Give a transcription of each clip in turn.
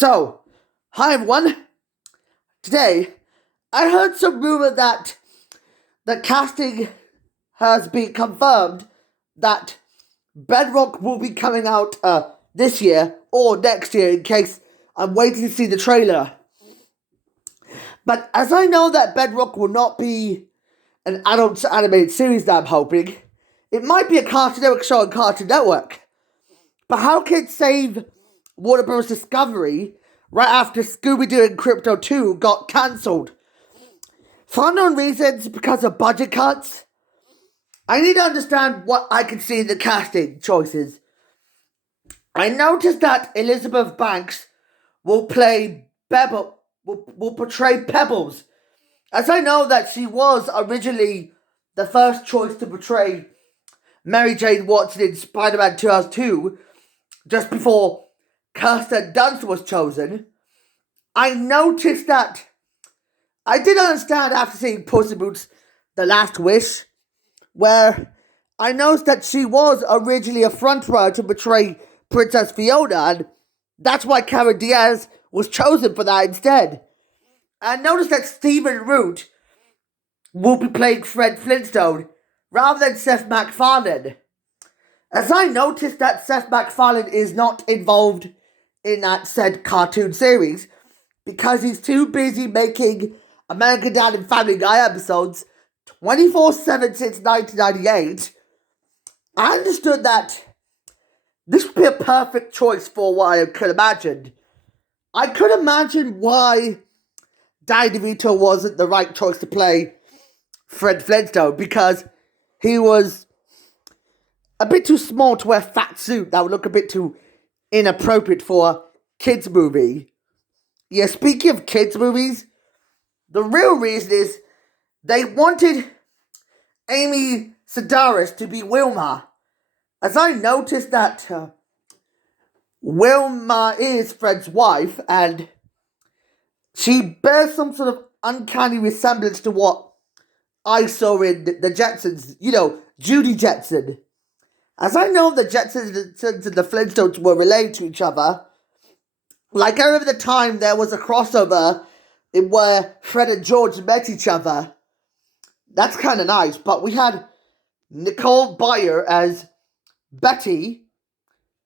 So, hi everyone. Today, I heard some rumor that the casting has been confirmed that Bedrock will be coming out this year or next year in case I'm waiting to see the trailer. But as I know that Bedrock will not be an adult animated series that I'm hoping, it might be a Cartoon Network show on Cartoon Network. But how can it save Warner Bros. Discovery right after Scooby-Doo and Crypto 2 got cancelled? For unknown reasons, because of budget cuts, I need to understand what I can see in the casting choices. I noticed that Elizabeth Banks will play will portray Pebbles, as I know that she was originally the first choice to portray Mary Jane Watson in Spider-Man 2002, just before Kirsten Dunst was chosen. I noticed that I did understand after seeing Puss in Boots: The Last Wish, where I noticed that she was originally a frontrunner to portray Princess Fiona, and that's why Cameron Diaz was chosen for that instead. I noticed that Stephen Root will be playing Fred Flintstone rather than Seth MacFarlane, as I noticed that Seth MacFarlane is not involved in that said cartoon series because he's too busy making American Dad and Family Guy episodes 24/7 since 1998. I understood that this would be a perfect choice for what I could imagine. I could imagine why Danny DeVito wasn't the right choice to play Fred Flintstone, because he was a bit too small to wear a fat suit that would look a bit too inappropriate for a kids movie. Yeah, speaking of kids movies, the real reason is they wanted Amy Sedaris to be Wilma, as I noticed that Wilma is Fred's wife, and she bears some sort of uncanny resemblance to what I saw in the Jetsons, Judy Jetson. As I know the Jetsons and the Flintstones were related to each other, like I remember the time there was a crossover in where Fred and George met each other. That's kind of nice, but we had Nicole Byer as Betty,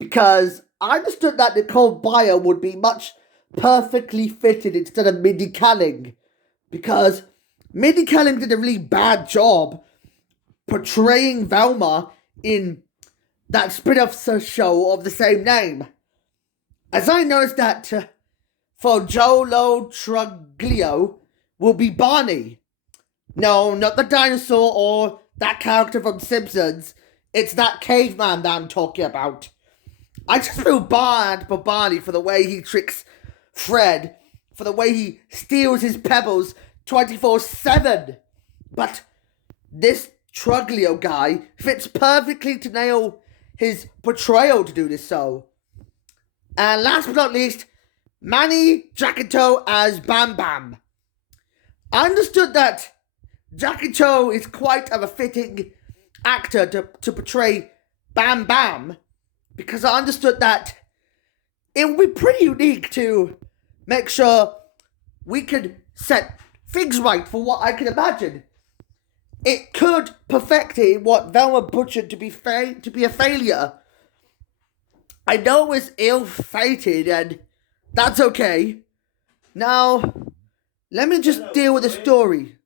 because I understood that Nicole Byer would be much perfectly fitted instead of Mindy Kaling, because Mindy Kaling did a really bad job portraying Velma in that spin-off show of the same name. As I noticed that for Jolo Truglio will be Barney. No, not the dinosaur or that character from Simpsons. It's that caveman that I'm talking about. I just feel bad for Barney for the way he tricks Fred, for the way he steals his pebbles 24/7. But this Truglio guy fits perfectly to nail his portrayal to do this so. And last but not least, Manny Jacinto as Bam Bam. I understood that Jacinto is quite of a fitting actor to portray Bam Bam, because I understood that it would be pretty unique to make sure we could set things right for what I can imagine. It could perfect it what Velma butchered to be a failure. I know it's ill-fated, and that's okay. Now, let me just deal with the story.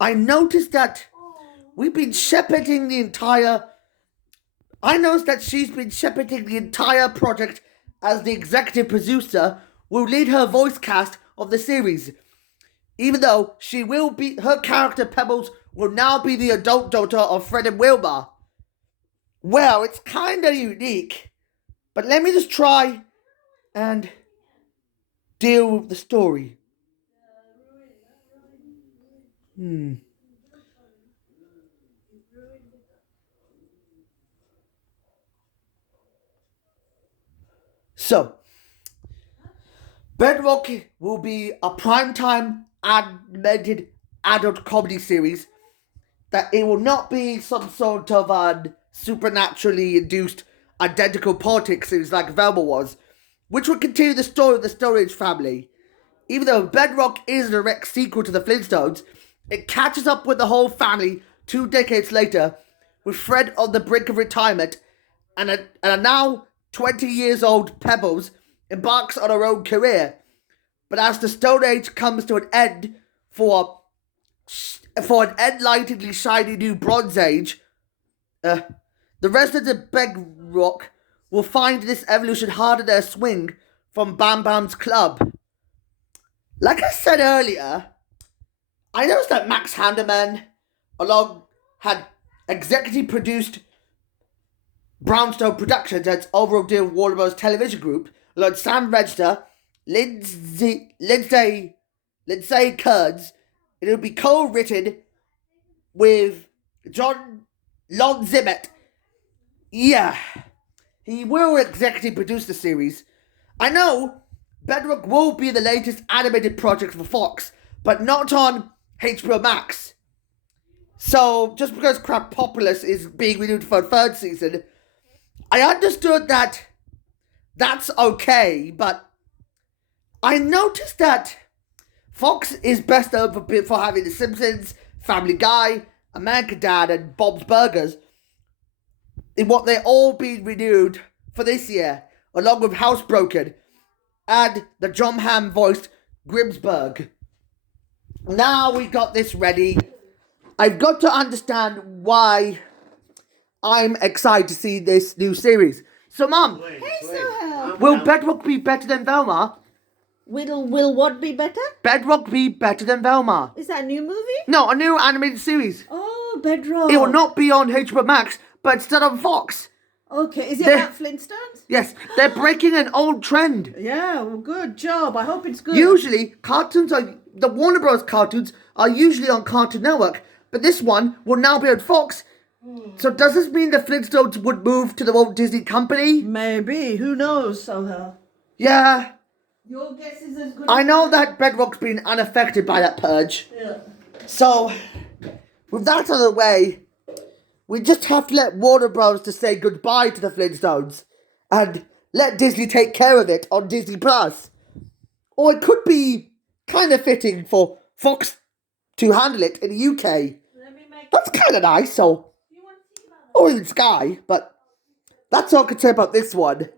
I noticed that we've been shepherding the entire... I noticed that she's been shepherding the entire project as the executive producer will lead her voice cast of the series. Even though her character Pebbles will now be the adult daughter of Fred and Wilma. Well, it's kinda unique, but let me just try and deal with the story. So, Bedrock will be a primetime animated adult comedy series that it will not be some sort of supernaturally induced identical politics series like Velma was. which would continue the story of the Stone Age family. Even though Bedrock is a direct sequel to the Flintstones, it catches up with the whole family 2 decades later, with Fred on the brink of retirement, and a now 20 years old Pebbles embarks on her own career. But as the Stone Age comes to an end for an enlighteningly shiny new Bronze Age, the residents of Bedrock will find this evolution harder their swing from Bam Bam's club. Like I said earlier, I noticed that Max Handeman had executive produced Brownstone Productions and its overall deal with Warner Bros. Television Group, along Sam Register, Lindsay Kearns. It will be co-written with John Lon Zimmet. Yeah, he will executive produce the series. I know Bedrock will be the latest animated project for Fox, but not on HBO Max. So, just because Crapopoulos is being renewed for a 3rd season, I understood that that's okay, but I noticed that Fox is best known for having The Simpsons, Family Guy, American Dad, and Bob's Burgers, in what they all being renewed for this year, along with Housebroken and the John Hamm voiced Grimsburg. Now we got this ready. I've got to understand why I'm excited to see this new series. So, Mum, will Bedrock be better than Velma? Will what be better? Bedrock be better than Velma. Is that a new movie? No, a new animated series. Oh, Bedrock. It will not be on HBO Max, but instead on Fox. Okay, is it about Flintstones? Yes, they're breaking an old trend. Yeah, well, good job. I hope it's good. Usually, the Warner Bros. Cartoons are usually on Cartoon Network, but this one will now be on Fox. So does this mean the Flintstones would move to the Walt Disney Company? Maybe. Who knows, Soha? Yeah. Your guess is as good I know that Bedrock's been unaffected by that purge. Yeah. So, with that out of the way, we just have to let Warner Bros. To say goodbye to the Flintstones and let Disney take care of it on Disney Plus. Or it could be kind of fitting for Fox to handle it in the UK. That's kind of nice, so... Or in Sky, but that's all I can say about this one.